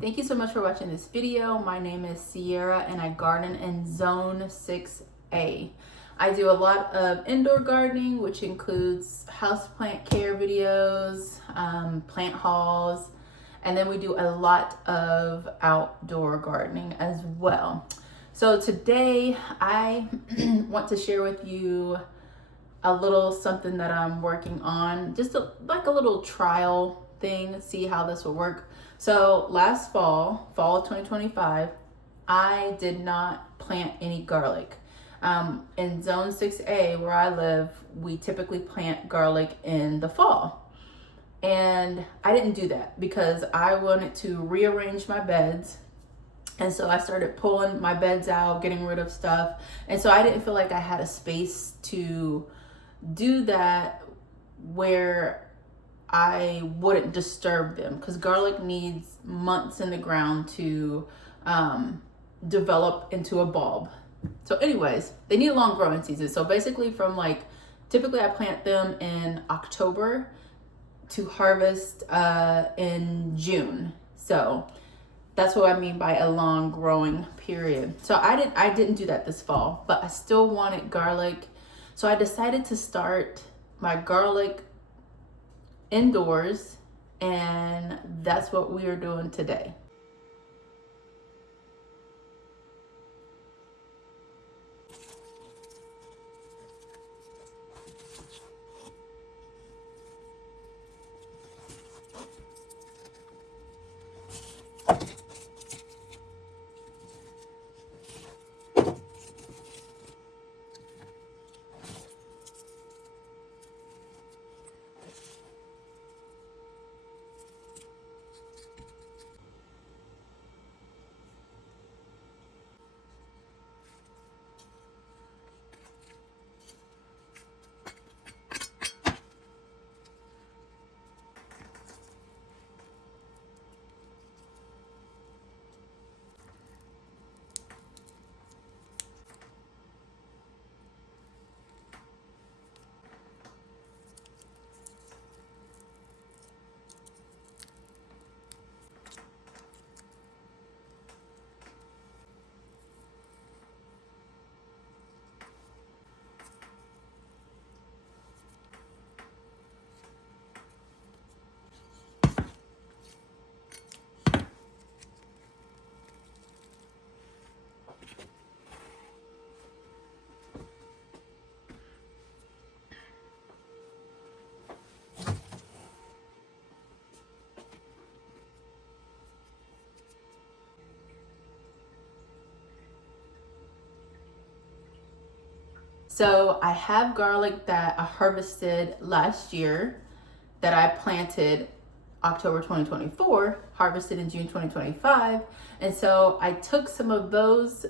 Thank you so much for watching this video. My name is Sierra and I garden in Zone 6A. I do a lot of indoor gardening, which includes houseplant care videos, plant hauls, and then we do a lot of outdoor gardening as well. So today I want to share with you a little something that I'm working on, just like a little trial thing, see how this will work. So last fall of 2025, I did not plant any garlic. In Zone 6A where I live, we typically plant garlic in the fall. And I didn't do that because I wanted to rearrange my beds. And so I started pulling my beds out, getting rid of stuff. And so I didn't feel like I had a space to do that where I wouldn't disturb them, because garlic needs months in the ground to develop into a bulb. So anyways, they need a long growing season. So basically typically I plant them in October to harvest in June. So that's what I mean by a long growing period. So I didn't do that this fall, but I still wanted garlic. So I decided to start my garlic indoors, and that's what we are doing today. So I have garlic that I harvested last year that I planted October 2024, harvested in June 2025. And so I took some of those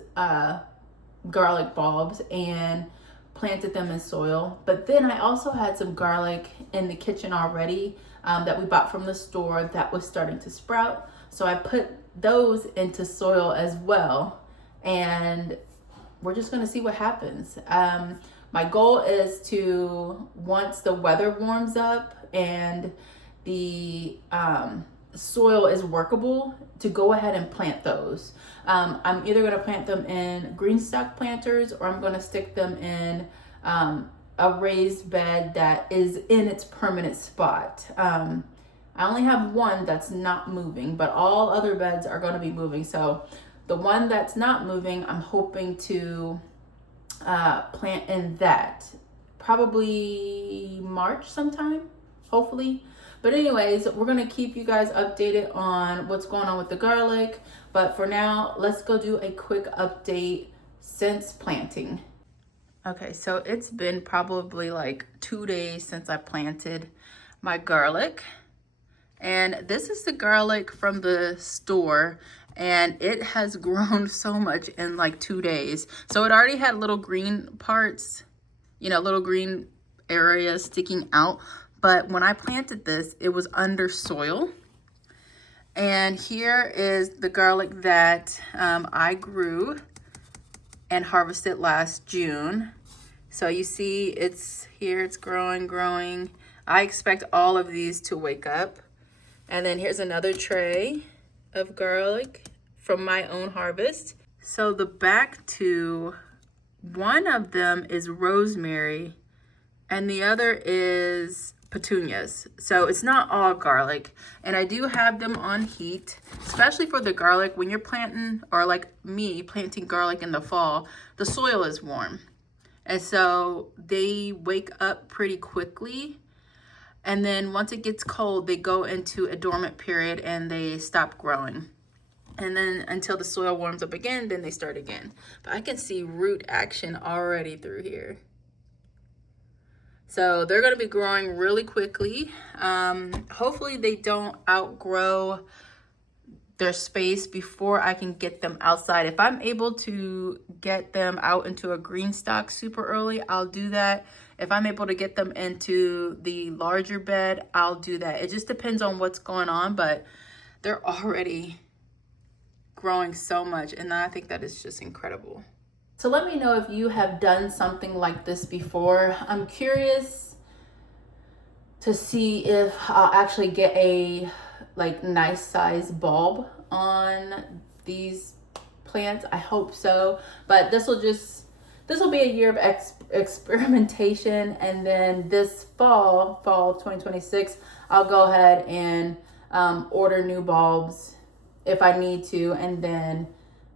garlic bulbs and planted them in soil. But then I also had some garlic in the kitchen already that we bought from the store that was starting to sprout. So I put those into soil as well. And we're just going to see what happens. My goal is to, once the weather warms up and the soil is workable, to go ahead and plant those. I'm either going to plant them in green stock planters, or I'm going to stick them in a raised bed that is in its permanent spot. I only have one that's not moving, but all other beds are going to be moving. So the one that's not moving, I'm hoping to plant in that probably March sometime, hopefully. But anyways, we're gonna keep you guys updated on what's going on with the garlic. But for now, let's go do a quick update since planting. Okay, so it's been probably like 2 days since I planted my garlic. And this is the garlic from the store, and it has grown so much in like 2 days. So it already had little green parts, little green areas sticking out. But when I planted this, it was under soil. And here is the garlic that I grew and harvested last June. So you see it's here, it's growing. I expect all of these to wake up. And then here's another tray of garlic from my own harvest. So the back two, one of them is rosemary and the other is petunias. So it's not all garlic. And I do have them on heat, especially for the garlic. When you're planting, or like me, planting garlic in the fall, the soil is warm. And so they wake up pretty quickly. And then once it gets cold, they go into a dormant period and they stop growing. And then until the soil warms up again, then they start again. But I can see root action already through here. So they're going to be growing really quickly. Hopefully they don't outgrow their space before I can get them outside. If I'm able to get them out into a green stock super early, I'll do that. If I'm able to get them into the larger bed, I'll do that. It just depends on what's going on, but they're already growing so much, and I think that is just incredible. So let me know if you have done something like this before. I'm curious to see if I'll actually get a nice size bulb on these plants. I hope so, but this will be a year of experimentation, and then this fall 2026, I'll go ahead and order new bulbs if I need to, and then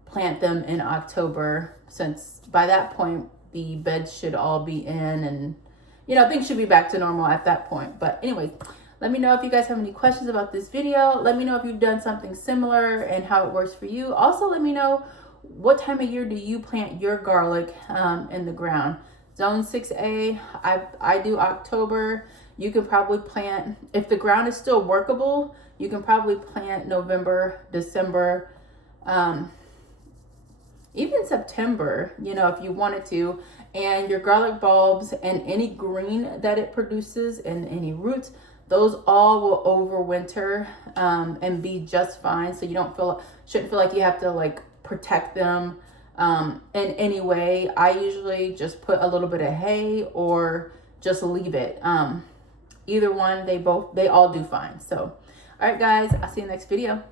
plant them in October, since by that point the beds should all be in, and things should be back to normal at that point. But anyways, let me know if you guys have any questions about this video. Let me know if you've done something similar and how it works for you. Also, let me know what time of year do you plant your garlic in the ground. Zone 6A, I do October. You can probably plant, if the ground is still workable, you can probably plant November, December, even September, if you wanted to. And your garlic bulbs and any green that it produces and any roots, those all will overwinter and be just fine. So you shouldn't feel like you have to protect them in any way. I usually just put a little bit of hay or just leave it. Either one, they all do fine. So, all right, guys, I'll see you next video.